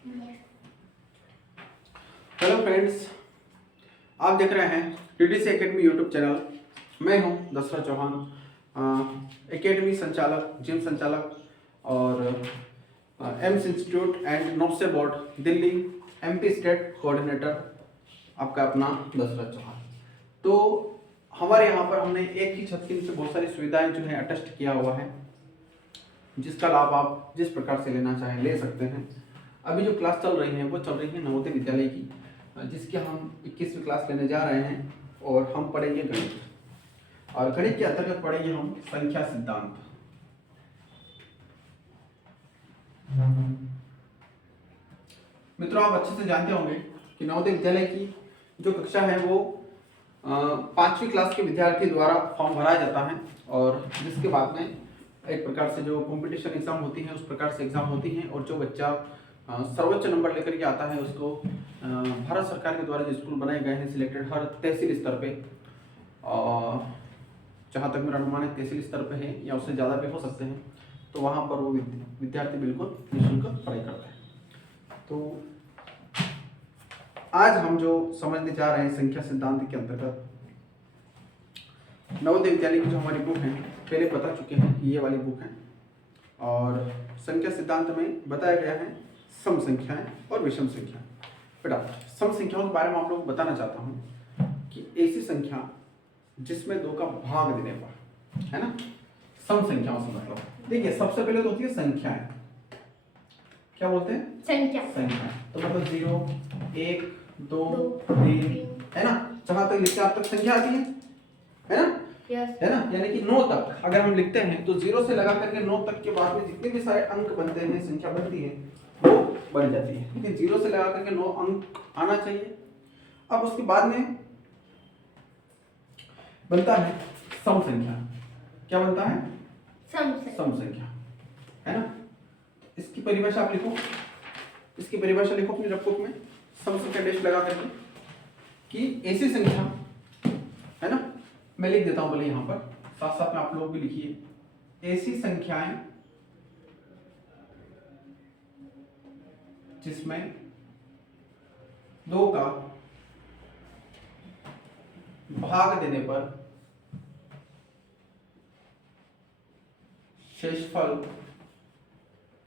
Hello friends, आप देख रहे हैं टीडीसी एकेडमी यूट्यूब चैनल। मैं हूं दशरथ चौहान, एकेडमी संचालक, जिम संचालक और एम्स इंस्टीट्यूट एंड नोप्से board Delhi MP state coordinator, आपका अपना दशरथ चौहान। तो हमारे यहाँ पर हमने एक ही छत के नीचे बहुत सारी सुविधाएं जो है अटेस्ट किया हुआ है, जिसका लाभ आप जिस प्रकार से लेना चाहें ले सकते हैं। अभी जो क्लास चल रही है वो चल रही है नवोदय विद्यालय की, जिसके हम 21वीं क्लास लेने जा रहे हैं और हम पढ़ेंगे गणित। और गणित के अंतर्गत पढ़ेंगे हम संख्या सिद्धांत। मित्रों, आप अच्छे से जानते होंगे कि नवोदय विद्यालय की जो कक्षा है वो 5वीं क्लास के विद्यार्थी द्वारा फॉर्म भरा जाता है और जिसके बाद में एक प्रकार से जो कंपटीशन एग्जाम होती है उस प्रकार से एग्जाम होती है और जो बच्चा सर्वोच्च नंबर लेकर के आता है उसको भारत सरकार के द्वारा जो स्कूल बनाए गए हैं सिलेक्टेड हर तहसील स्तर पे, जहाँ तक मेरा अनुमान है तहसील स्तर पे है या उससे ज़्यादा भी हो सकते हैं, तो वहाँ पर वो विद्यार्थी बिल्कुल निःशुल्क पढ़ाई करते हैं। तो आज हम जो समझने जा रहे हैं संख्या सिद्धांत के अंतर्गत नवोदय विद्यालय की जो हमारी बुक है पहले बता चुके हैं कि ये वाली बुक है और संख्या सिद्धांत में बताया गया है सम संख्याएं और विषम संख्याएं। बेटा, सम संख्याओं के बारे में आप लोग बताना चाहता हूं कि ऐसी संख्या जिसमें दो का भाग देने पर, है ना, सम संख्याओं से मतलब देखिए सबसे पहले तो होती है संख्याएं। क्या बोलते हैं? संख्या। तो मतलब 0, 1, 2, 3, है ना, जहां तक लिखते आप तक संख्या आती है ना? है ना, यानी कि 9 तक अगर हम लिखते हैं तो 0 से लगा करके 9 तक के बाद में जितने भी सारे अंक बनते हैं, संख्या बनती है वो बन जाती है। लेकिन 0 से लगा करके 9 अंक आना चाहिए। अब उसके बाद में बनता है सम संख्या। क्या बनता है? सम संख्या, है ना। इसकी परिभाषा आप लिखो, इसकी परिभाषा लिखो अपनी रफ बुक में, सम संख्या डैश लगा करके कि ऐसी संख्या, है ना, मैं लिख देता हूं बोले यहां पर, साथ साथ में आप लोग भी लिखिए, ऐसी संख्याएं जिसमें 2 का भाग देने पर शेषफल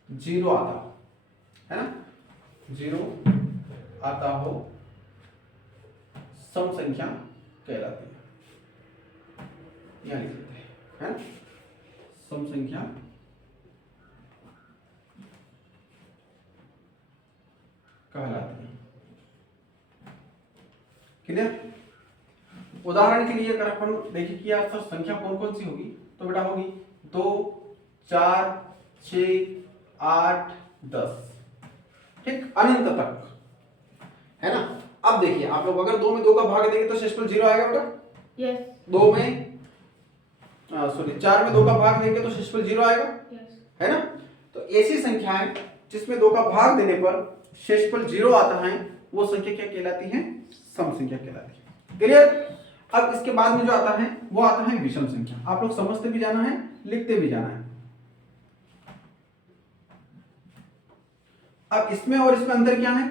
0 आता है ना, 0 आता हो, सम संख्या कहलाती है। यहां लिख देते हैं, है ना, सम संख्या कहलाती है। क्लियर? उदाहरण के लिए अगर अपन देखिए कि यार सर संख्या कौन कौन सी होगी, तो बेटा होगी 2, 4, 6, 8, 10, ठीक, अनंत तक, है ना। अब देखिए आप लोग अगर 2 में 2 का भाग देंगे तो शेषफल 0 आएगा बेटा। यस। 2 में सॉरी 4 में 2 का भाग देंगे तो शेषफल 0 आएगा। यस। है ना। तो ऐसी संख्याएं जिसमें 2 का भाग देने पर शेषफल 0 आता है वो संख्या क्या कहलाती है? सम संख्या कहलाती है। क्लियर? अब इसके बाद में जो आता है वो आता है विषम संख्या। आप लोग समझते भी जाना है, लिखते भी जाना है। अब इसमें और इसमें अंतर क्या है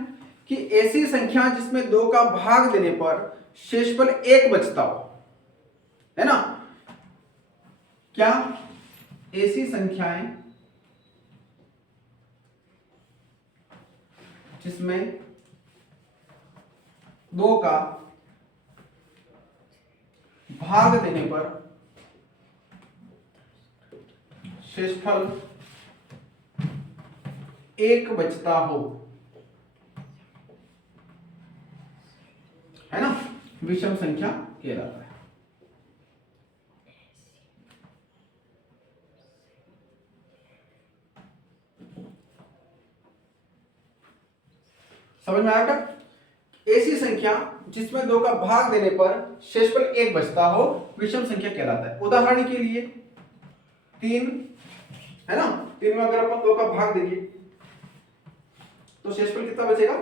कि ऐसी संख्या जिसमें 2 का भाग देने पर शेषफल 1 बचता हो, है ना। क्या? ऐसी संख्याएं जिसमें 2 का भाग देने पर शेषफल 1 बचता हो, है ना, विषम संख्या कहलाता है। समझ में आया? ऐसी संख्या जिसमें 2 का भाग देने पर शेषफल 1 बचता हो विषम संख्या कहलाता है। उदाहरण के लिए 3, है ना, 3 में अगर अपन 2 का भाग देंगे तो शेषफल कितना बचेगा?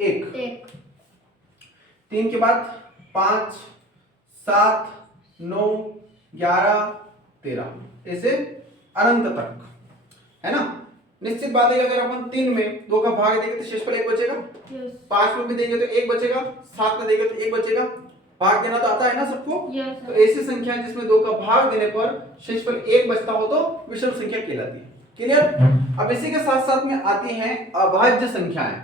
1। 3 के बाद 5, 7, 9, 11, 13 ऐसे अनंत तक, है ना। निश्चित बात है कि अगर अपन 3 में 2 का भाग देंगे तो शेषफल 1 बचेगा। 5 में भी देंगे तो 1 बचेगा, 7 में देंगे तो 1 बचेगा। भाग देना तो आता है ना सबको। तो ऐसी संख्या जिसमें 2 का भाग देने पर शेषफल 1 बचता हो तो विषम संख्या कहलाती है। क्लियर। अब इसी के साथ साथ में आती हैं अभाज्य संख्याएं।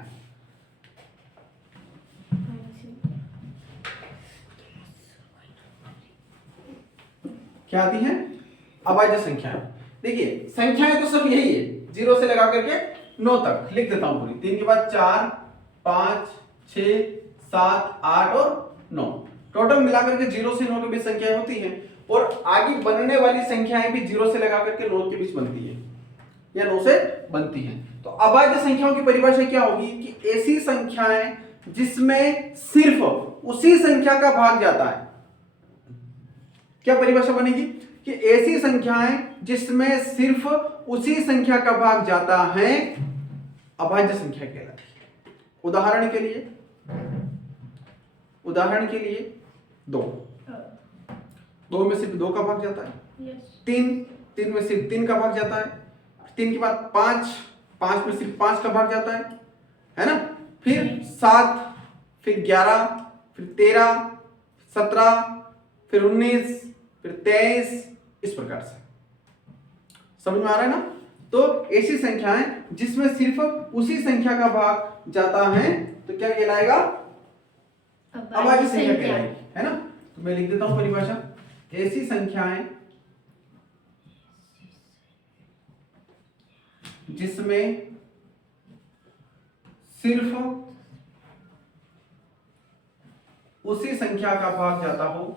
क्या आती हैं? अभाज्य संख्याएं। देखिए संख्याएं तो सब यही है, 0 से लगा करके 9 तक। लिख देता हूं पूरी। 3 के बाद 4, 5, 6, 7, 8 और 9। टोटल मिलाकर के 0 से 9 के बीच संख्याएं होती हैं और आगे बनने वाली संख्याएं भी 0 से लगा करके 9 के बीच बनती है या 9 से बनती हैं। तो अभाज्य संख्याओं की परिभाषा क्या होगी कि ऐसी संख्याएं जिसमें सिर्फ उसी संख्या का भाग जाता है। क्या परिभाषा बनेगी कि ऐसी संख्याएं जिसमें सिर्फ उसी संख्या का भाग जाता है अभाज्य संख्या कहलाती है। उदाहरण के लिए 2 में सिर्फ 2 का भाग जाता है। 3 में सिर्फ 3 का भाग जाता है। 3 के बाद 5 में सिर्फ 5 का भाग जाता है ना। फिर 7, फिर 11, फिर 13, 17, फिर 19, फिर 23, इस प्रकार से। समझ में आ रहा है ना। तो ऐसी संख्याएं जिसमें सिर्फ उसी संख्या का भाग जाता है तो क्या कहलाएगा? अभाज्य संख्या कहलाएगी, है ना। तो मैं लिख देता हूं परिभाषा। ऐसी संख्याएं जिसमें सिर्फ उसी संख्या का भाग जाता हो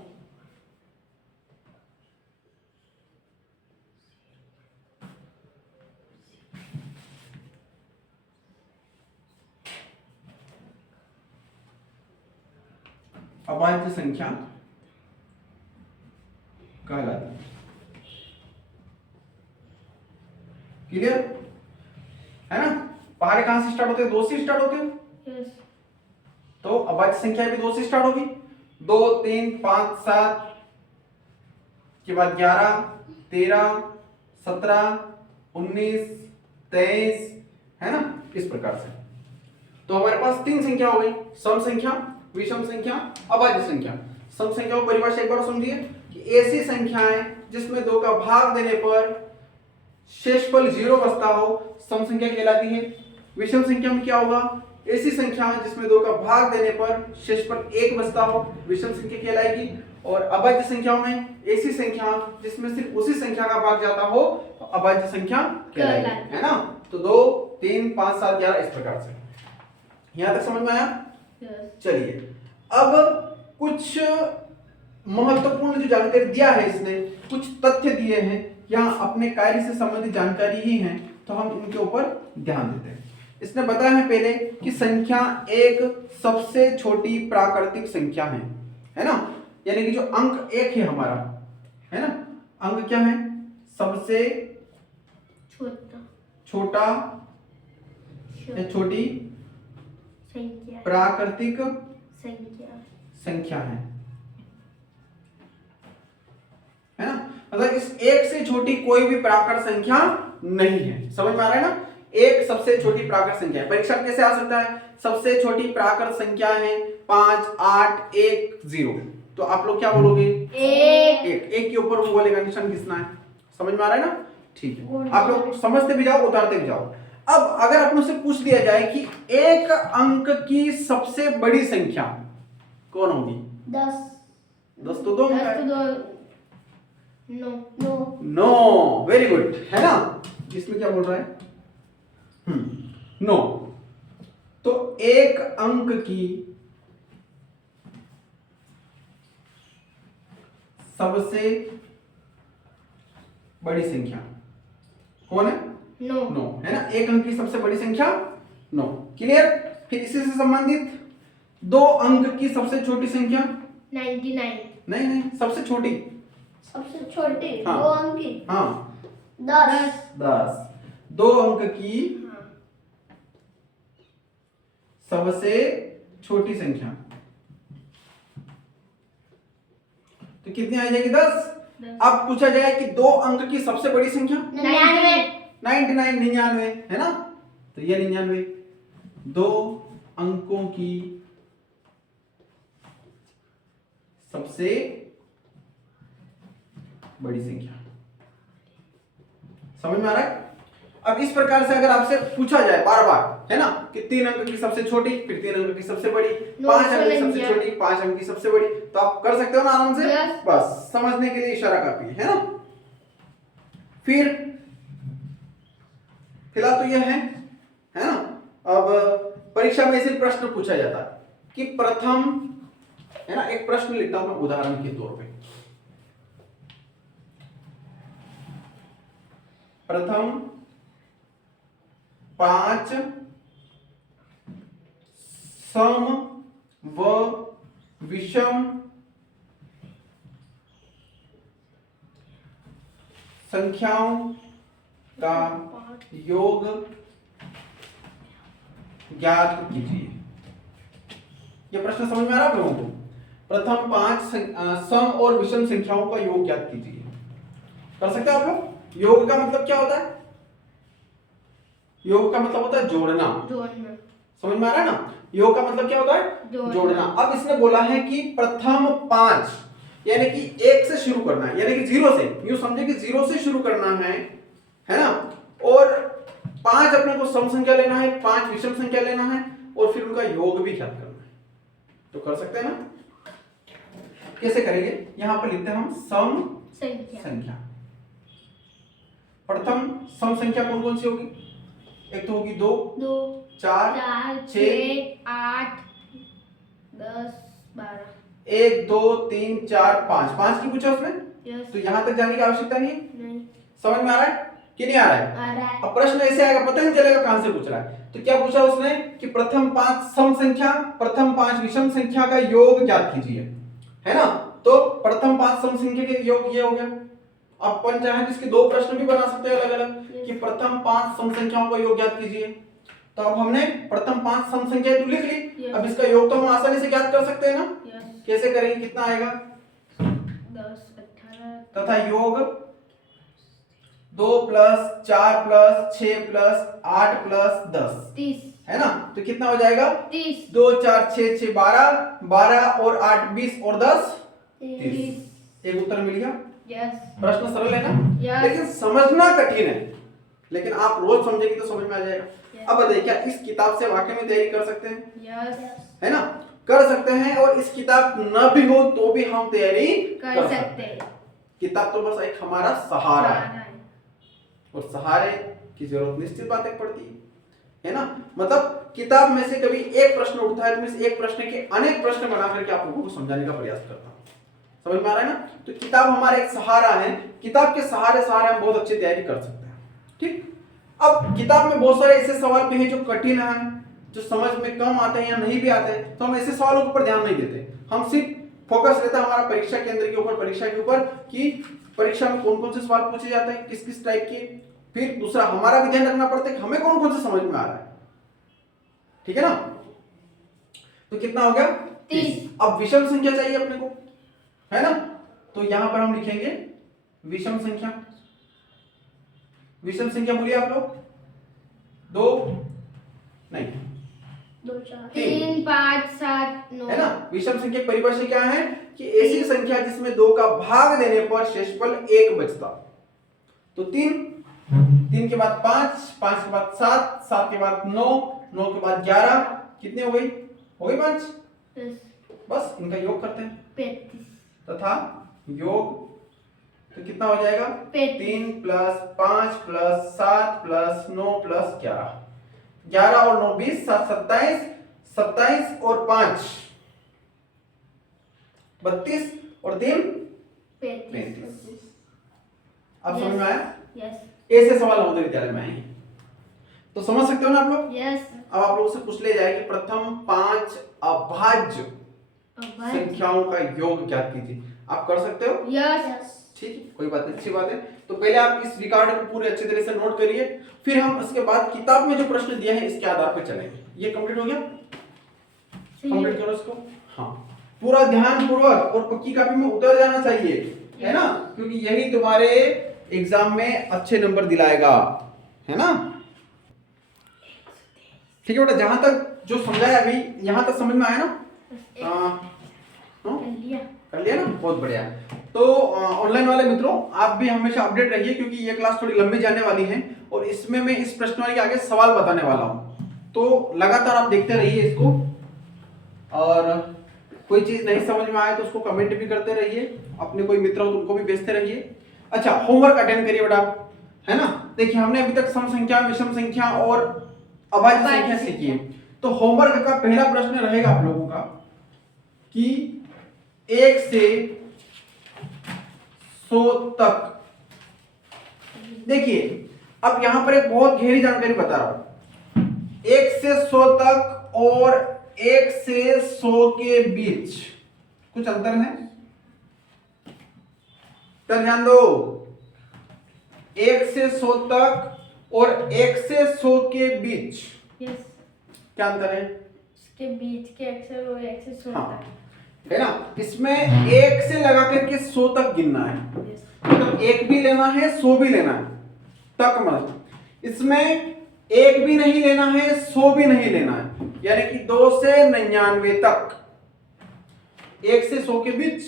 अभाज्य संख्या कहलाती है। क्लियर है ना। पहाड़े कहां से स्टार्ट होते हैं? 2 से स्टार्ट होते हैं। तो अभाज्य संख्या भी 2 से स्टार्ट होगी। 2, 3, 5, 7 के बाद 11, 13, 17, 19, 23, है ना, इस प्रकार से। तो हमारे पास 3 संख्या हो गई, सम संख्या, विषम संख्या, अभाज्य संख्या। सम संख्या को परिभाषा एक बार समझिए कि ऐसी संख्याएं जिसमें 2 का भाग देने पर शेषफल 0 बचता हो सम संख्या कहलाती है। विषम संख्या में क्या होगा? ऐसी संख्या जिसमें 2 का भाग देने पर शेषफल 1 बचता हो विषम संख्या कहलाएगी। और अभाज्य संख्याओं में ऐसी संख्या जिसमें सिर्फ उसी संख्या का भाग जाता हो तो अभाज्य संख्या कहलाएगी, है ना। तो 2, 3, 5, 7, 11 इस प्रकार से। यहां तक समझ में आया? चलिए अब कुछ महत्वपूर्ण जो जानकारी दिया है इसने, कुछ तथ्य दिए हैं, यहाँ अपने कार्य से संबंधित जानकारी ही है तो हम इनके ऊपर ध्यान देते हैं। इसने बताया है पहले कि संख्या एक सबसे छोटी प्राकृतिक संख्या है ना। यानी कि जो अंक 1 है हमारा, है ना, अंक क्या है? सबसे छोटा या छोटी प्राकृतिक संख्या है ना। मतलब इस 1 से छोटी कोई भी प्राकृत संख्या नहीं है। समझ में आ रहा है ना। 1 सबसे छोटी प्राकृत संख्या है। परीक्षा कैसे आ सकता है? सबसे छोटी प्राकृत संख्या है 5, 8, 1, 0। तो आप लोग क्या बोलोगे? 1 के ऊपर वो बोलेगा निशान किसना है। समझ में आ रहा है ना। ठीक है, आप लोग समझते भी जाओ, उतारते भी जाओ। अब अगर अपन से पूछ दिया जाए कि एक अंक की सबसे बड़ी संख्या कौन होगी? 10 तो 2 अंक है। नो, वेरी गुड, है ना। इसमें क्या बोल रहा है? नो। तो एक अंक की सबसे बड़ी संख्या कौन है? नो, है ना। एक अंक की सबसे बड़ी संख्या 9। क्लियर। फिर इसी से संबंधित 2 अंक की सबसे छोटी संख्या 99। नहीं, सबसे छोटी हाँ। 2 अंक की? हाँ 10। 2 अंक की सबसे छोटी संख्या तो कितनी आ जाएगी? 10। अब पूछा जाए कि 2 अंक की सबसे बड़ी संख्या 99। 99 99 है ना, तो ये 99 2 अंकों की सबसे बड़ी संख्या। समझ में आ रहा है? अब इस प्रकार से अगर आपसे पूछा जाए बार बार, है ना, कि 3 अंक की सबसे छोटी, फिर 3 अंक की सबसे बड़ी, 5 अंक की सबसे छोटी, 5 अंक की सबसे बड़ी, तो आप कर सकते हो ना आराम से। Yes. बस समझने के लिए इशारा काफी है ना। फिर फिलहाल तो यह है ना। अब परीक्षा में ऐसे प्रश्न पूछा जाता है कि प्रथम, है ना, एक प्रश्न लिखता हूं मैं उदाहरण के तौर पे। प्रथम 5 सम व विषम संख्याओं का योग ज्ञात कीजिए। यह प्रश्न समझ में आ रहा है आप लोगों को? प्रथम 5 सम और विषम संख्याओं का योग ज्ञात कीजिए। कर सकते हो आप लोग? योग का मतलब क्या होता है? योग का मतलब होता है जोड़ना। जोड़ना। समझ में आ रहा है ना? योग का मतलब क्या होता है? जोड़ना। अब इसने बोला है कि प्रथम 5 यानी कि 1 से शुरू करना है, यानी कि 0 से, यूं समझे कि 0 से शुरू करना है ना, और 5 अपने को सम संख्या लेना है, 5 विषम संख्या लेना है, और फिर उनका योग भी ज्ञात करना है। तो कर सकते हैं ना? कैसे करेंगे? यहां पर लिखते हैं हम सम संख्या। प्रथम सम संख्या कौन कौन सी होगी? एक तो होगी 2 4 6 8 10 12। 1 2 3 4 5 5 की पूछा उसमें, यस। तो यहां तक जाने की आवश्यकता नहीं है। नहीं। समझ में आ रहा है कि नहीं आ रहा है? आ रहा है। अब प्रश्न ऐसे आएगा, पता नहीं चलेगा कहां से पूछ रहा है। तो क्या पूछा उसने कि प्रथम 5 सम संख्या, प्रथम 5 विषम संख्या का योग ज्ञात कीजिए, है ना। तो प्रथम 5 सम संख्या के योग ये हो गया। अब अपन चाहे तो इसके 2 प्रश्न भी बना सकते हैं अलग अलग, कि प्रथम 5 सम संख्याओं का योग ज्ञात कीजिए। तो अब हमने प्रथम 5 सम संख्या तो लिख ली, अब इसका योग तो हम आसानी से ज्ञात कर सकते हैं ना। कैसे करेंगे? कितना आएगा? 10 18 तथा योग 2 + 4 + 6 + 8 + 10 30 है ना। तो कितना हो जाएगा? 30 2 4 6 6 12 12 और 8 20 और 10 30। एक उत्तर मिल गया। यस। प्रश्न सरल है ना, Yes. लेकिन समझना कठिन है, लेकिन आप रोज समझेंगे तो समझ में आ जाएगा। Yes. अब बताइए, क्या इस किताब से वाकई में तैयारी कर सकते हैं? यस। है ना, कर सकते हैं। और इस किताब न भी हो तो भी हम तैयारी कर सकते हैं। किताब तो बस एक हमारा सहारा है, और सहारे की जरूरत निश्चित बात एक पड़ती है ना। मतलब किताब में से कभी एक प्रश्न उठता है तो मैं इस एक प्रश्न के अनेक प्रश्न बना करके आप लोगों को समझाने का प्रयास करता हूं। समझ में आ रहा है ना? तो किताब हमारा एक सहारा है, किताब के सहारे हम बहुत अच्छी तैयारी कर सकते हैं। ठीक। अब किताब में बहुत सारे ऐसे सवाल भी हैं जो कठिन हैं, जो समझ में कम आते हैं या नहीं भी आते हैं, तो हम ऐसे सवालों के ऊपर ध्यान नहीं देते। हम सिर्फ फोकस रहता है हमारा परीक्षा केंद्र के ऊपर, परीक्षा के ऊपर, कि परीक्षा में कौन कौन से सवाल पूछे जाते हैं, किस किस टाइप के। फिर दूसरा हमारा भी ध्यान रखना पड़ता है कि हमें कौन कौन से समझ में आ रहा है। ठीक है ना? तो कितना हो गया? 30। अब विषम संख्या चाहिए अपने को, है ना। तो यहां पर हम लिखेंगे विषम संख्या। विषम संख्या बोलिए आप लोग। 2 नहीं 2 4 3 5 7 9 है ना। विषम संख्या की परिभाषा क्या है? कि ऐसी संख्या जिसमें 2 का भाग देने पर शेषफल 1 बचता। तो 3 के बाद 5 5 के बाद 7 7 के बाद 9 9 के बाद 11, कितनी हो गई? 5। बस इनका योग करते हैं 35 तथा योग तो कितना हो जाएगा? 3 + 5 + 7 + 9 + 11 11 और 9 20 7 27 27 और 5 32 और 3 35। अब समझ में आया? यस। ऐसे सवाल नवोदय विद्यालय में आएंगे तो समझ सकते हो ना आप लोग। यस। अब आप लोगों से पूछ ले जाए कि प्रथम 5 अभाज्य संख्याओं का योग ज्ञात कीजिए। आप कर सकते हो? यस। ठीक है, कोई बात नहीं, अच्छी बात है। तो पहले आप इस रिकॉर्ड को पूरे अच्छे तरह से नोट करिए, फिर हम उसके बाद किताब में जो प्रश्न दिए हैं इसके आधार पर चलेंगे। ये कंप्लीट हो गया? कंप्लीट करो इसको। हाँ, पूरा ध्यान पूर्वक और पक्की कॉपी में उतर जाना चाहिए, है ना, क्योंकि यही तुम्हारे एग्जाम में अच्छे नंबर दिलाएगा। है ना। ठीक है बेटा, जहां तक जो समझाया अभी यहां तक समझ में आया ना? कर लिया ना, बहुत बढ़िया। तो ऑनलाइन वाले मित्रों, आप भी हमेशा अपडेट रहिए, क्योंकि ये क्लास थोड़ी लंबी जाने वाली है और इसमें मैं इस प्रश्नवाली के आगे सवाल बताने वाला हूं, तो लगातार आप देखते रहिए इसको। और कोई चीज नहीं समझ में आए तो उसको कमेंट भी करते रहिए, अपने कोई मित्र हो तो उनको भी भेजते रहिए। अच्छा, होमवर्क अटेंड करिए बेटा, है ना। देखिए, हमने अभी तक सम संख्या, विषम संख्या और अभाज्य संख्या सीखी है। तो होमवर्क का पहला प्रश्न रहेगा आप लोगों का कि 1 से 100 तक। देखिए, अब यहां पर एक बहुत गहरी जानकारी बता रहा हूं। 1 से 100 तक और 1 से 100 के बीच कुछ अंतर है, तो ध्यान दो। 1 से 100 तक और 1 से 100 के बीच क्या अंतर है? इसके बीच के अक्षर और 1 से 100 हाँ, तक, है ना। इसमें 1 से लगा करके 100 तक गिनना है, मतलब 1 भी लेना है 100 भी लेना है, तक मतलब। इसमें 1 भी नहीं लेना है 100 भी नहीं लेना है, यानी कि 2 से 99 तक, 1 से 100 के बीच।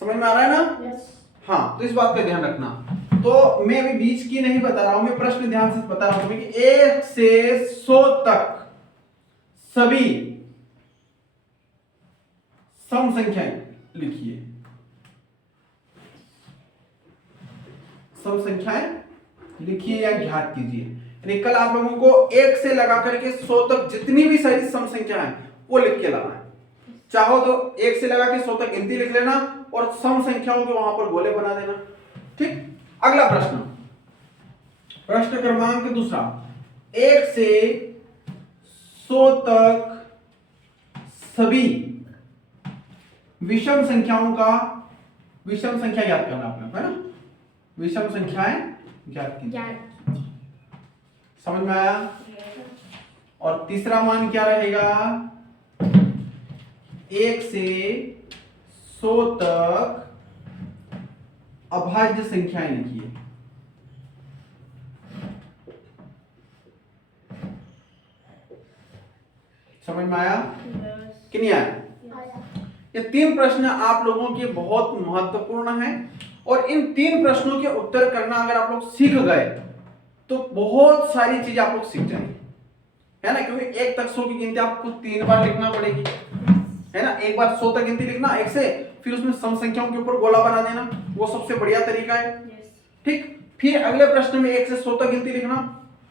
समझ में आ रहा है ना? हाँ, तो इस बात का ध्यान रखना। तो मैं अभी बीच की नहीं बता रहा हूं, मैं प्रश्न ध्यान से बता रहा हूं कि 1 से 100 तक सभी सम संख्याएं लिखिए। सम संख्याएं लिखिए या ज्ञात कीजिए। यानी कल आप लोगों को 1 से लगा करके 100 तक जितनी भी सारी सम संख्या है वो लिख के लाना है। चाहो तो 1 से लगा के 100 तक गिनती लिख लेना और सम संख्याओं के वहां पर गोले बना देना। ठीक। अगला प्रश्न, प्रश्न क्रमांक दूसरा। 1 से 100 तक सभी विषम संख्याओं का विषम संख्या ज्ञात करना आपने, है ना। विषम संख्याएं ज्ञात की। समझ में आया? और तीसरा मान क्या रहेगा? 1 से 100 तक अभाज्य संख्याएं लिखिए। समझ में आया कि नहीं आया? ये 3 प्रश्न आप लोगों के बहुत महत्वपूर्ण हैं और इन 3 प्रश्नों के उत्तर करना अगर आप लोग सीख गए तो बहुत सारी चीजें आप लोग सीख जाएंगे, है ना। क्योंकि 1 तक 100 की गिनती आपको 3 बार लिखना पड़ेगी, है ना। एक बार 100 तक गिनती लिखना 1 से, फिर उसमें सम संख्याओं के ऊपर गोला बना देना, वो सबसे बढ़िया तरीका है। ठीक। फिर अगले प्रश्न में 1 से 100 तक गिनती लिखना,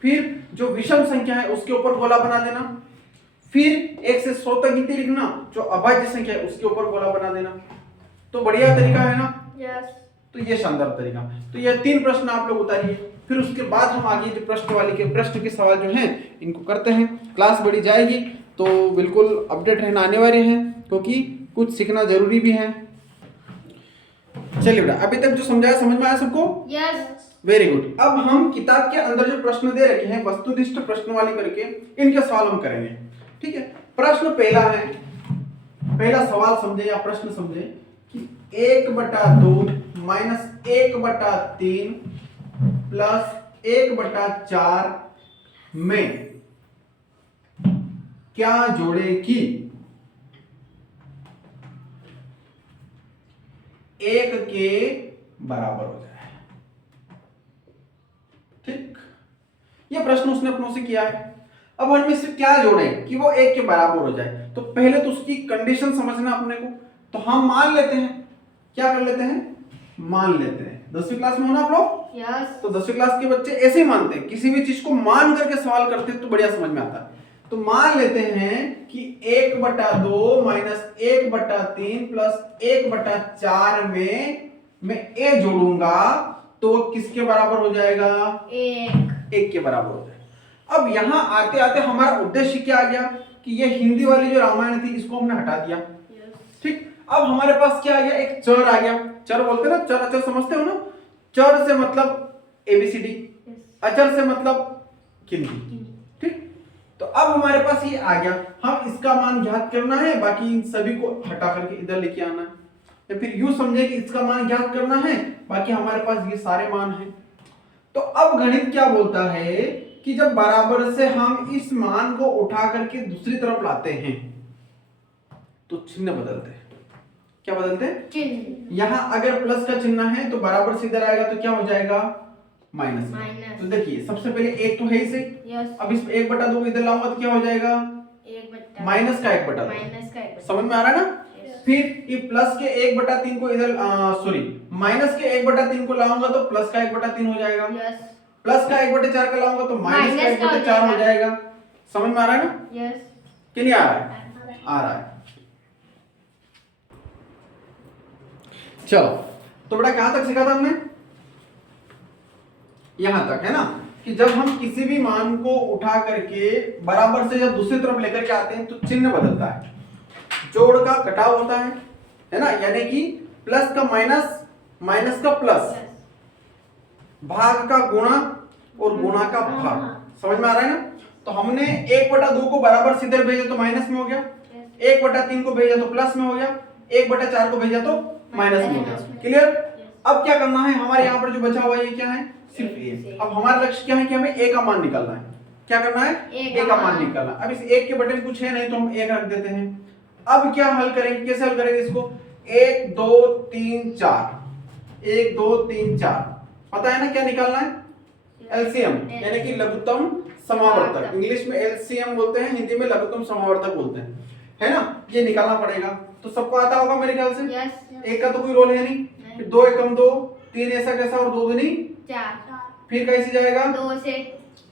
फिर जो विषम संख्या है उसके ऊपर गोला बना देना, फिर 1 से 100 तक गिनती लिखना, जो अभाज्य संख्या है उसके ऊपर गोला बना देना। तो बढ़िया तरीका है ना। तो ये शानदार तरीका। तो ये 3 प्रश्न आप लोग उतारिए, फिर उसके बाद हम आगे जो प्रश्न के सवाल जो हैं इनको करते हैं। क्लास बढ़ी जाएगी तो बिल्कुल अपडेट रहना आने वाले हैं, क्योंकि कुछ सीखना जरूरी भी है। चलिए बेटा, अभी तक जो समझाया समझ में आया सबको? यस। Very good. अब हम किताब के अंदर जो प्रश्न दे रखे हैं वस्तुनिष्ठ प्रश्नवाली करके, इनके सवाल हम करेंगे। ठीक है। प्रश्न पहला है, पहला सवाल समझे या प्रश्न समझे कि 1/2 माइनस 1/3 प्लस 1/4 में क्या जोड़े कि 1 के बराबर हो जाए। ठीक। यह प्रश्न उसने अपनों से किया है। अब हम इससे क्या जोड़ें कि वो 1 के बराबर हो जाए। तो पहले तो उसकी कंडीशन समझना अपने को। तो हम मान लेते हैं, क्या कर लेते हैं, मान लेते हैं। 10वीं क्लास में हो ना आप लोग? यस। तो 10वीं क्लास के बच्चे ऐसे ही मानते हैं, किसी भी चीज को मान करके सवाल करते हैं तो बढ़िया समझ में आता है। तो मान लेते हैं कि 1/2 माइनस 1/3 प्लस 1/4 में मैं a जोड़ूंगा तो किसके बराबर हो जाएगा? 1 के बराबर हो जाएगा। अब यहां आते आते हमारा उद्देश्य क्या आ गया कि ये हिंदी वाली जो रामायण थी इसको हमने हटा दिया। ठीक। अब हमारे पास क्या आ गया? एक चर आ गया। चर बोलते ना, चर अचर समझते हो ना। चर से मतलब ABCD, अचर से मतलब गिनती। ठीक। तो अब हमारे पास ये आ गया, हम इसका मान ज्ञात करना है, बाकी इन सभी को हटा करके इधर लेके आना है। या फिर यूं समझे कि इसका मान ज्ञात करना है, बाकी हमारे पास ये सारे मान हैं। तो तो अब गणित क्या बोलता है कि जब बराबर से हम इस मान को उठा करके दूसरी तरफ लाते हैं तो चिन्ह बदलते हैं। क्या बदलते हैं? चिन्ह। यहां अगर प्लस का चिन्ह है तो बराबर से इधर आएगा तो क्या हो जाएगा? माइनस। माइनस। तो देखिए सबसे पहले एक तो है ही सही। यस। अब इस 1/2 को इधर लाऊंगा तो क्या हो जाएगा? माइनस का 1/2। माइनस का 1/2। समझ में आ रहा है ना? Yes. फिर ये प्लस के 1/3 को इधर सॉरी माइनस के 1/3 को लाऊंगा तो प्लस का 1/3 हो जाएगा। यस। प्लस का 1/4 का लाऊंगा तो माइनस का माइनस का 1/4 हो जाएगा। समझ में आ रहा है ना? यस। कि नहीं आ रहा है? आ रहा है। चलो तो बेटा कहां तक सीखा था हमने? यहां तक है ना कि जब हम किसी भी मान को उठा करके बराबर से जब दूसरी तरफ लेकर के आते हैं तो चिन्ह बदलता है। जोड़ का घटाव होता है ना, यानी कि प्लस का माइनस, माइनस का प्लस, भाग का गुणा और गुणा का भाग। समझ में आ रहा है ना? तो हमने 1/2 को बराबर से इधर भेजा तो माइनस में हो गया, 1/3 को भेजा तो प्लस में हो गया, 1/4 को भेजा तो माइनस में हो गया। क्लियर? अब क्या करना है? हमारे यहाँ पर जो बचा हुआ ये क्या है? सिर्फ ए। अब हमारा लक्ष्य क्या है कि हमें ए का मान निकालना है। क्या करना है? ए का मान निकालना। अब इस एक के बटन कुछ है नहीं तो हम एक रख देते हैं। अब क्या हल करेंगे? कैसे हल करेंगे इसको? 1 2 3 4, 1 2 3 4, पता है ना क्या निकालना है? एलसीएम, यानी कि लघुत्तम समावर्तक। इंग्लिश में एलसीएम बोलते हैं, हिंदी में लघुत्तम समावर्तक बोलते हैं, है ना? ये निकालना पड़ेगा। तो सबको आता होगा मेरे ख्याल से। यस। एक का तो कोई रोल है नहीं। फिर 2 एकम 2, 3 ऐसा कैसा और 2 दूनी 4। फिर कैसे जाएगा? 2 से।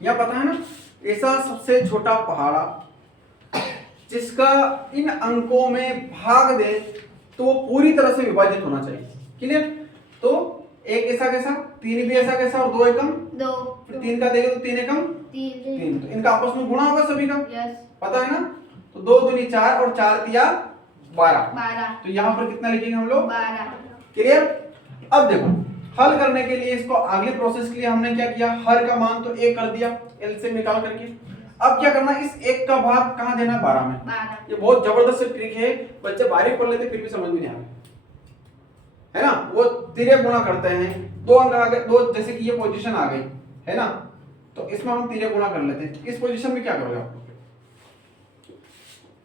या पता है ना, ऐसा सबसे छोटा पहाड़ा जिसका इन अंकों में भाग दे तो वो पूरी तरह से विभाजित होना चाहिए। क्लियर? तो एक ऐसा कैसा, 3 भी ऐसा कैसा और 2 एकम 2। फिर 3 का देंगे तो 3 एकम 3, तो इनका आपस में गुणा होगा सभी का। यस। पता है ना? तो 2 दूनी 4 और 4 दिया 12। 12। तो यहाँ पर कितना लिखेंगे हम लोग? 12। क्लियर? अब देखो हल करने के लिए इसको अगले प्रोसेस के लिए हमने क्या किया? हर का मान तो 1 कर दिया एलसीएम निकाल करके। अब क्या करना? इस 1 का भाग कहाँ देना है? 12 में। 12। ये बहुत जबरदस्त ट्रिक है, बच्चे बारीक पढ़ लेते फिर भी समझ में नहीं आता, है ना? वो तिर्यक गुणा करते हैं। 2 अंक आ गए, 2 जैसे कि ये पोजीशन आ गई है ना, तो इसमें हम तिर्यक गुणा कर लेते हैं। इस पोजीशन में क्या करोगे आप?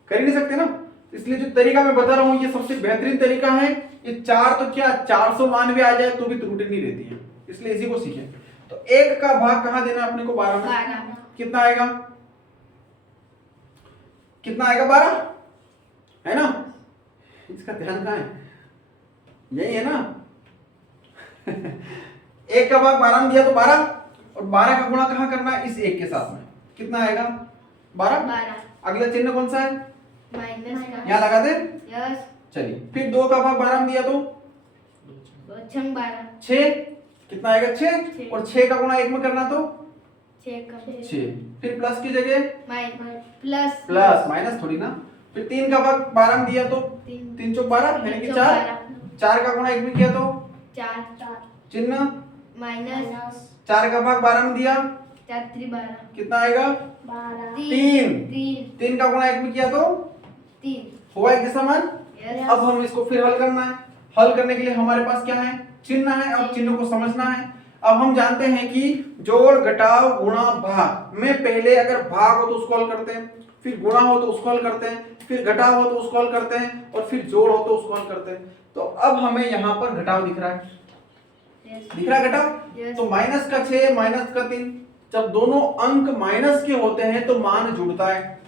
कर ही नहीं सकते ना, इसलिए जो तरीका मैं बता रहा हूं ये सबसे बेहतरीन तरीका है। ये 4 तो क्या 400 मान भी आ जाए तो भी त्रुटि नहीं रहती है, इसलिए इसी को सीखें। तो 1 का भाग कहां देना है अपने को? 12 में। 12। कितना आएगा? कितना आएगा? 12, है ना? इसका ध्यान कहां है? यही है ना? 1 का भाग 12 में दिया तो 12, और 12 का गुणा कहां करना है? इस 1 के साथ में। कितना आएगा? 12। अगला चिन्ह कौन सा है? माइनस का। यहां लगा दे। यस। चलिए फिर 2 का भाग 12 में दिया तो 12। 6, कितना आएगा? 6, और 6 का गुणा 1 में करना तो 6। फिर प्लस की जगह प्लस प्लस, माइनस थोड़ी ना। फिर 3 का भाग 12 में दिया तो 3 चौक 12, यानी कि 4। 4 का गुणा 1 में किया तो 4। चिन्ह माइनस 4 का भाग 12 में दिया 4 3 12। कितना आएगा? 3। 3 का गुणा 1 में किया तो 3 हुआ एक जैसा मान। अब हम इसको फिर हल करना है। हल करने के लिए हमारे पास क्या है? चिन्ह है। अब चिन्ह को समझना है। अब हम जानते हैं कि जोड़ घटाव गुणा भाग में पहले अगर भाग हो तो उसको हल करते हैं, फिर गुणा हो तो उसको हल करते हैं, फिर घटाव हो तो उसको हल करते हैं, और फिर जोड़ हो तो उसको हल करते हैं। तो अब हमें यहाँ पर घटाव दिख रहा है। दिख रहा है घटाव? तो माइनस का 6 माइनस का 3, जब दोनों अंक माइनस के होते हैं तो मान जुड़ता है।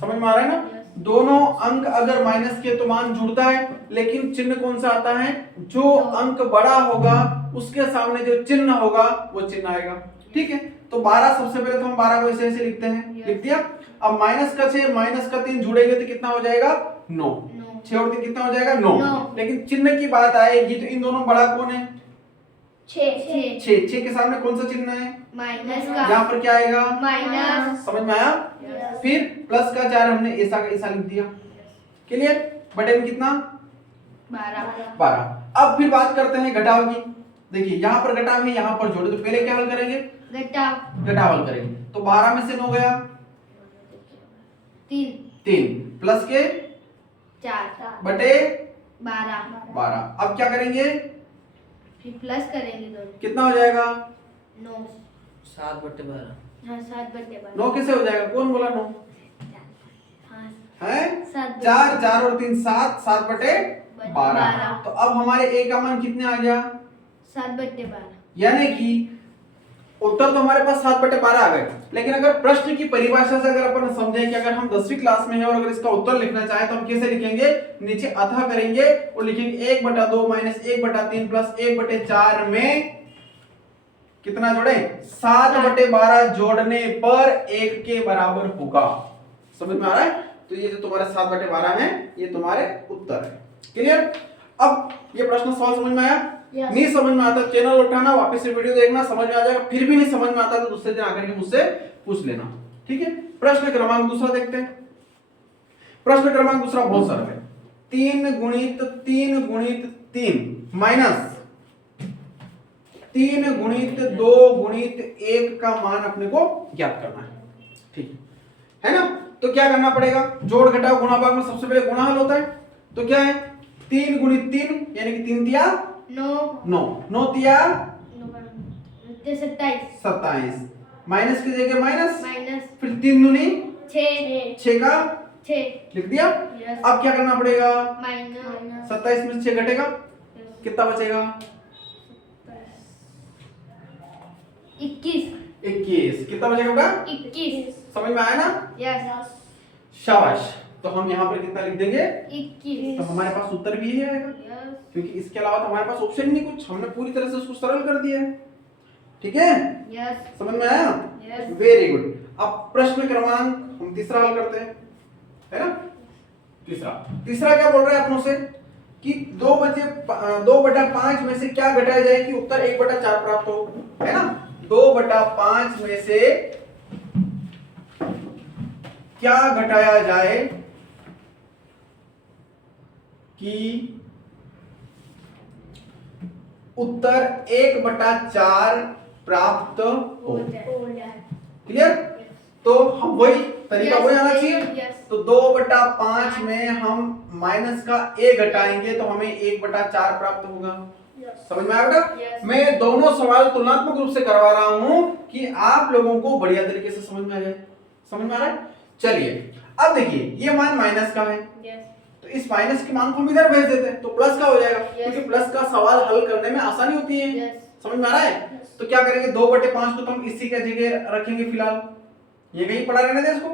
समझ में आ रहा है ना? दोनों अंक अगर माइनस के तो मान जुड़ता है, लेकिन चिन्ह कौन सा आता है? जो अंक बड़ा होगा उसके सामने जो चिन्ह होगा वो चिन्ह आएगा। ठीक है? तो 12 सबसे पहले तो हम 12 को ऐसे ऐसे लिखते हैं। लिख दिया। अब माइनस का 6 माइनस का 3 जुड़ेंगे तो कितना हो जाएगा? 9। 6 और 3 कितना हो जाएगा? 9। लेकिन चिन्ह की बात आएगी तो इन दोनों बड़ा कौन है? 6। 6 के सामने कौन सा चिन्ह है? माइनस का। यहाँ पर क्या आएगा? माइनस। समझ में आया? फिर प्लस का 4 हमने ऐसा का ऐसा लिख दिया। क्लियर? बटे में कितना? 12। अब फिर बात करते हैं घटाव की। देखिए यहाँ पर घटाव है, यहाँ पर जोड़े, तो पहले क्या हल करेंगे? घटाव हल करेंगे। तो 12 में से 9 गया 3 प्लस के 4 बटे 12। 12। अब क्या करेंगे? फिर प्लस करेंगे दोनों। कितना हो जाएगा? 9 7/12। हाँ 7/12 9 कैसे हो जाएगा? कौन बोला 9 हाँ है? 7 4 4 और 3 7 7/12। बारह। तो अब हमारे ए का मान कितने आ गया? 7/12 यानी कि उत्तर तो हमारे पास 7/12 आ गए। लेकिन अगर प्रश्न की परिभाषा से अगर अपन समझे कि अगर हम 10वीं क्लास में हैं और अगर इसका उत्तर लिखना चाहें तो हम कैसे लिखेंगे? नीचे अतः करेंगे और लिखेंगे 1/2 - 1/3 प्लस 1/4 में कितना जोड़े? 7/12 जोड़ने पर 1 के बराबर होगा। समझ में आ रहा है? तो ये जो तुम्हारे 7/12 है ये तुम्हारे उत्तर है। क्लियर? अब ये प्रश्न सवाल समझ में आया? Yes. नहीं समझ में आता चैनल उठाना, वापस से वीडियो देखना, समझ में आ जाएगा। फिर भी नहीं समझ में आता तो दूसरे दिन आकर के मुझसे पूछ लेना, ठीक है? प्रश्न क्रमांक दूसरा देखते हैं। प्रश्न क्रमांक दूसरा बहुत सरल है। 3 गुणित 3 गुणित 3 माइनस 3 गुणित 2 गुणित 1 का मान अपने को ज्ञात करना है, ठीक है ना? तो क्या करना पड़ेगा? जोड़ घटाव गुणा भाग में सबसे पहले गुणा हल होता है। तो क्या है? 3 गुणित 3 यानी कि 3 तिया 9 9 9 तिया 27 27 माइनस की जगह माइनस माइनस फिर 3 दूनी 6 6 का 6 लिख दिया। यस अब क्या करना पड़ेगा? माइनस 27 में से 6 घटेगा, कितना बचेगा? 21 21 कितना बचेगा बेटा? 21 समझ में आया ना? यस शाबाश। तो हम यहाँ पर कितना लिख देंगे? 21 तो हमारे पास उत्तर भी यही आएगा, यस क्योंकि इसके अलावा तो हमारे पास ऑप्शन ही नहीं कुछ। हमने पूरी तरह से उसको सरल कर दिया है, ठीक है? यस समझ में आया? Yes very good. अब प्रश्न क्रमांक हम तीसरा हल करते हैं, है ना? तीसरा क्या बोल रहा है अपनों से कि 2/5 में से क्या घटाया जाए कि उत्तर 1/4 प्राप्त हो, है ना? 2/5 में से क्या घटाया जाए कि उत्तर 1/4 प्राप्त हो। क्लियर? तो हम वही तरीका वही आना चाहिए। यस तो 2/5 में हम माइनस का a घटाएंगे तो हमें 1/4 प्राप्त होगा। समझ में आया बेटा? Yes. मैं दोनों सवाल तुलनात्मक रूप से करवा रहा हूं कि आप लोगों को बढ़िया तरीके से समझ में आ जाए। समझ में आ रहा है? चलिए अब देखिए ये मान माइनस का है यस तो इस माइनस के मान को हम इधर भेज देते हैं तो प्लस का हो जाएगा, Yes. क्योंकि प्लस का सवाल हल करने में आसानी होती है। यस समझ में आ रहा है? तो क्या करेंगे? 2/5 को तो हम इसी के जगह रखेंगे फिलहाल, ये कहीं पड़ा रहने दे इसको,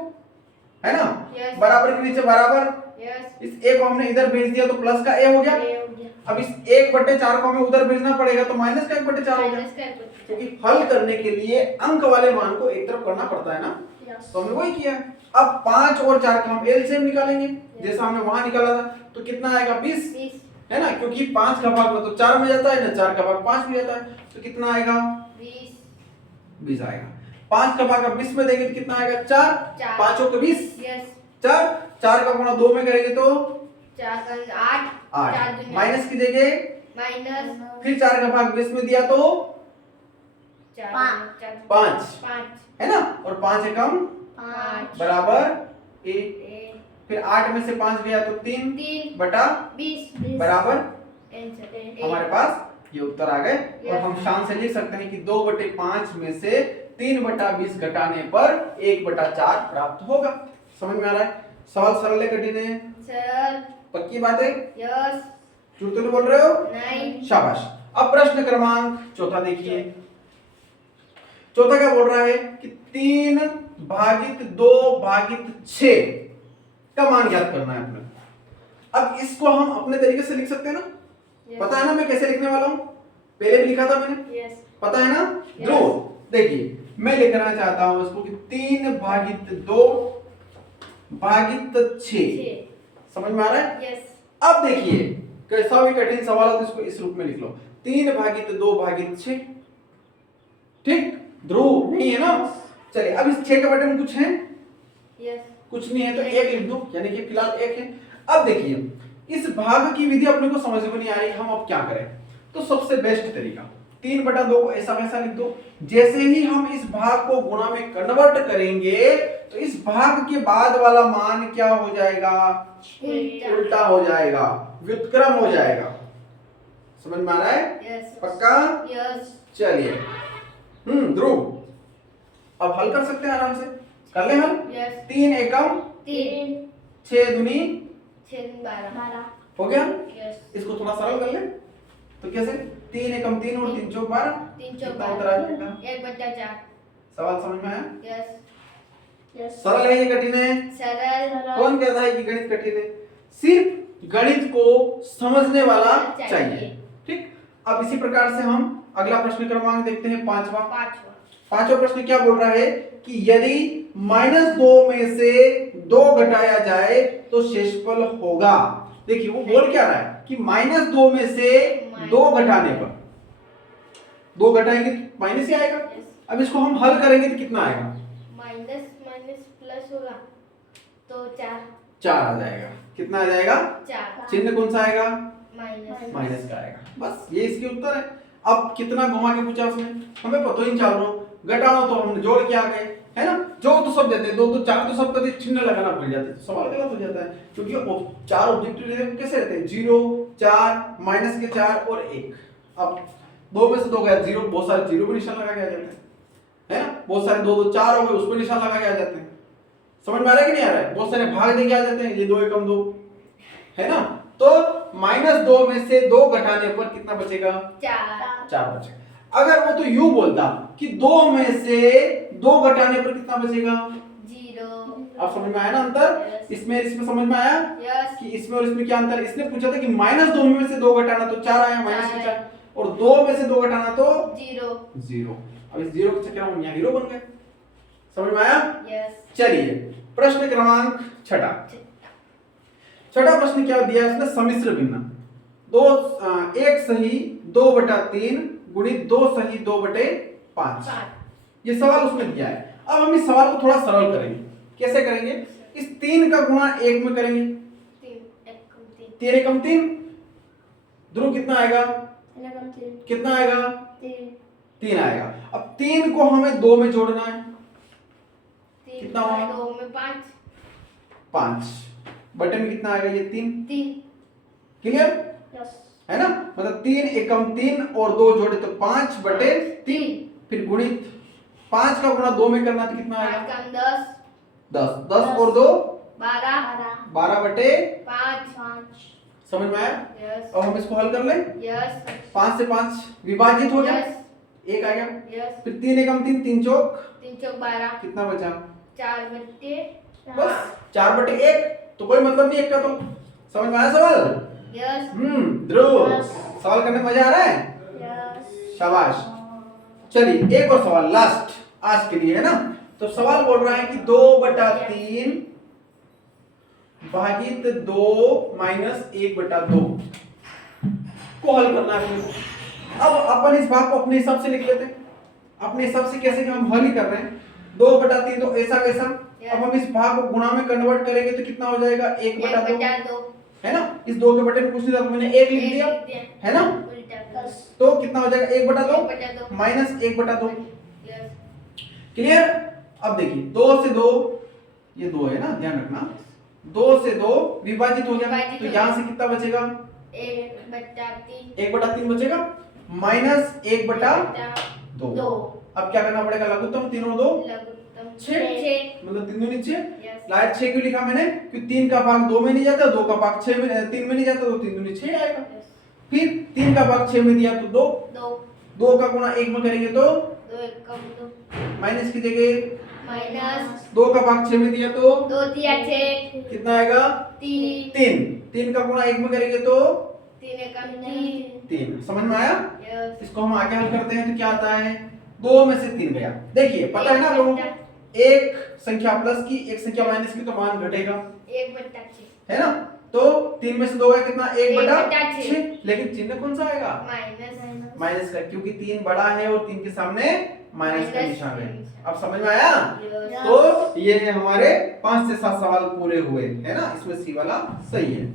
है ना? Yes. बराबर के नीचे बराबर, यस इस a को हमने इधर भेज दिया तो प्लस का a हो गया। अब इस 1/4 को हमें उधर भेजना पड़ेगा तो माइनस का 1/4 हो गया, क्योंकि हल करने के लिए अंक वाले मान को एक तरफ करना पड़ता है ना। तो हमने वही किया। अब 5 और 4 का हम एलसीएम निकालेंगे जैसा हमने वहां निकाला था। तो कितना आएगा? 20, है ना? क्योंकि 5 का भाग में तो 4 में जाता है ना, 4 का भाग 5 में जाता है। तो कितना आएगा? 20 आएगा। 5 का भाग अब 20 में देंगे तो कितना आएगा? 4 5 और 20 4 का गुणा 2 में करेंगे तो 8 माइनस की जगह माइनस फिर 4 का भाग 20 में दिया तो 5, है ना? और 5 एकम बराबर 1, फिर 8 में से 5 गया तो 3 बटा 20 बराबर आंसर हमारे पास ये उत्तर आ गए। और हम शान से लिख सकते हैं कि 2/5 में से 3/20 घटाने पर 1/4 प्राप्त होगा। समझ में आ रहा है? सवाल सरल है कठिन है? सर पक्की बात है? यस झूठ तो नहीं बोल रहे हो? नहीं शाबाश। अब प्रश्न क्रमांक चौथा देखिए। चौथा क्या बोल रहा है कि 3 भागित 2 भागित 6 का मान ज्ञात करना है अपने। अब इसको हम अपने तरीके से लिख सकते हैं ना? पता है ना मैं कैसे लिखने वाला हूं? पहले भी लिखा था मैंने, यस पता है ना? Yes. ध्रुव देखिए मैं लिखना चाहता हूं इसको कि 3 भागित 2 भागित 6। समझ में आ रहा है? यस अब देखिए कैसा भी कठिन सवाल हो तो इसको इस रूप में लिख लो, 3 भागित 2 भागित 6। ठीक? ध्रुव नहीं है ना? चलिए अब इस 6 के बटन कुछ है? यस कुछ नहीं है तो 1 लिख दो, यानी कि फिलहाल 1 है। अब देखिए इस भाग की विधि अपने को समझ में नहीं आ रही, हम अब क्या करें? तो सबसे बेस्ट तरीका 3/2 को ऐसा वैसा लिख दो। जैसे ही हम इस भाग को गुणा में कन्वर्ट करेंगे तो इस भाग के बाद वाला मान क्या हो जाएगा? उल्टा हो जाएगा, व्युत्क्रम हो जाएगा। समझ में आ रहा है? यस पक्का? यस चलिए ध्रुव, अब हल कर सकते हैं आराम से, कर ले हल। यस 3 एकम 3 6 दूनी 6 12 12 हो गया। यस इसको थोड़ा सरल कर ले, तो कैसे 3 एकम 3 और 3 चौक 12, 3 चौक कितना उत्तर आ जाएगा? 1/4 सवाल समझ में आया? यस यस सरल है ये कठिन है? सरल कौन कहता है कि गणित कठिन है? सिर्फ गणित को समझने वाला चाहिए। ठीक, अब इसी प्रकार से हम अगला प्रश्न क्रमांक देखते हैं, पांचवा। पांचवा प्रश्न क्या बोल रहा है कि यदि -2 में से 2 घटाया जाए तो शेषफल होगा। देखिए वो बोल क्या रहा है कि -2 में से 2 घटाने पर, 2 घटाएंगे तो माइनस ही आएगा। अब इसको हम हल करेंगे तो कितना आएगा? माइनस माइनस प्लस होगा तो 4 आ जाएगा। कितना आ जाएगा? 4 चिन्ह कौन सा आएगा? माइनस माइनस का आएगा। बस ये इसके उत्तर है। अब कितना घुमा के पूछा उसने, हमें पता ही नहीं चल रहा, घटाना तो हमने जोड़ के आ गए, है ना। जोड़ तो सब देते हैं, 2 तो 4 तो सब कभी चिन्ह लगाना भूल जाते हैं, सवाल गलत हो जाता है। क्योंकि 4 ऑब्जेक्टिव कैसे रहते हैं, 0 4 माइनस के 4 और 1। अब 2 में से 2 गया 0, बहुत सारे 0 पे निशान लगा के आ जाते हैं, है ना। बहुत सारे 2 2 4 हो गए, उस पर निशान लगा के आ जाते हैं। समझ में आ रहा है कि नहीं आ रहा है? बहुत सारे भाग देके आ जाते हैं, ये 2 एकम 2, है ना। तो -2 में से 2 घटाने पर कितना बचेगा? 4 बचेगा। अगर वो तो यूं बोलता कि 2 में से 2 घटाने पर कितना बचेगा? 0। अब समझ में आया ना अंतर? इसमें समझ में आया यस कि इसमें और इसमें क्या अंतर? इसने पूछा था कि -2 में से 2 घटाना तो 4 आया, माइनस के 4, और 2 में से 2 घटाना तो 0। अब इस 0 के चक्कर में हम यहाँ हीरो बन गए। समझ में आया? यस चलिए प्रश्न क्रमांक 6। छठा प्रश्न क्या दिया है उसने? सम्मिश्र भिन्न, 1 सही 2/3 गुणित 2 सही 2/5। ये सवाल उसने दिया है। अब हम इस सवाल को थोड़ा सरल करेंगे। कैसे करेंगे? इस 3 का गुणा 1 में करेंगे, 3 एकम 3। ध्रुव कितना आएगा? कितना आएगा? 3 आएगा। अब 3 को हमें 2 में जोड़ना है, कितना हुआ? 2 में 5 बटे में कितना आएगा? ये 3। 3 क्लियर यस है ना। मतलब 3 एकम 3 और 2 जोड़े तो 5/3, फिर गुणित 5 का गुणा 2 में करना तो कितना आएगा? 10 10 और 2 12 12/5। समझ में आया? यस अब हम इसको हल कर लें। यस 5 से 5 विभाजित हो गया, यस 1 आ गया। यस फिर 3 एकम 3 3 चौक 3 चौक 12 कितना बचा? 4 बट्टे बस 4/1, तो कोई मतलब नहीं 1 का। तो समझ में आया सवाल? यस ध्रुव Yes. सवाल करने में मजा आ रहा है? यस शाबाश। चलिए एक और सवाल लास्ट आज के लिए, है ना। तो सवाल बोल रहा है कि 2/3 भागित 2 माइनस 1/2 को हल करना है। अब अपन इस भाग को अपने हिसाब से लिख लेते हैं। अपने हिसाब से कैसे कि हम हल ही कर रहे हैं। 2/3 तो ऐसा वैसा। अब हम इस भाग को गुणा में कन्वर्ट करेंगे तो कितना हो जाएगा? 1/2, है ना। इस 2 के बटे में कुछ नहीं था तो मैंने 1 लिख दिया, है ना। तो कितना हो जाएगा? 1/2 माइनस 1/2। क्लियर? अब देखिए 2 से 2, ये 2 है ना, ध्यान रखना। 2 से 2 विभाजित हो गया, तो यहां से कितना बचेगा? 1/3 बचेगा, माइनस 1/2। अब क्या करना पड़ेगा? लघुत्तम 3 और 2 6, मतलब 3 दूनी 6। लाइट 6 क्यों लिखा मैंने? क्योंकि 3 का भाग 2 में नहीं जाता, 2 का भाग 6 में 3 में नहीं जाता, तो 3 दूनी 6 आएगा। फिर 3 का भाग 6 में दिया तो 2, 2 का गुणा 1 में करेंगे तो माइनस की जगह माइनस 2 का भाग 6 में दिया तो 2 दिया 6 कितना आएगा? 3 3 का गुणा 1 में करेंगे तो 3 एकम 3 3। समझ में आया? यस इसको हम आगे हल करते हैं तो क्या आता है? 2 में से 3 गया। देखिए पता है ना लोगों को, एक संख्या प्लस की एक संख्या माइनस की तो मान घटेगा, 1/6 है ना। तो 3 में से 2 गया कितना? 1/6। 1/6। लेकिन चिन्ह कौन सा आएगा? माइनस का, क्योंकि 3 बड़ा है और 3 के सामने माइनस का निशान है। अब समझ में आया? यस तो ये हमारे 5 से 7 सवाल पूरे हुए, है ना। इसमें सी वाला सही है।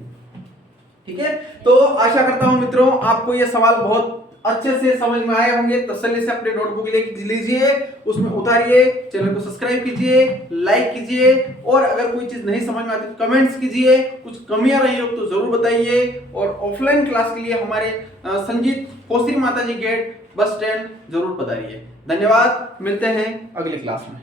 ठीक है, तो आशा करता हूं मित्रों आपको ये सवाल बहुत अच्छे से समझ में आए होंगे। तसल्ली से अपने नोटबुक ले लीजिए, उसमें उतारिए, चैनल को सब्सक्राइब कीजिए, लाइक कीजिए, और अगर कोई चीज नहीं समझ में आती तो कमेंट्स कीजिए। कुछ कमियां रही हो तो जरूर बताइए। और ऑफलाइन क्लास के लिए हमारे संजीत कोसरी माताजी गेट बस स्टैंड जरूर पधारिए। धन्यवाद, मिलते हैं अगली क्लास में।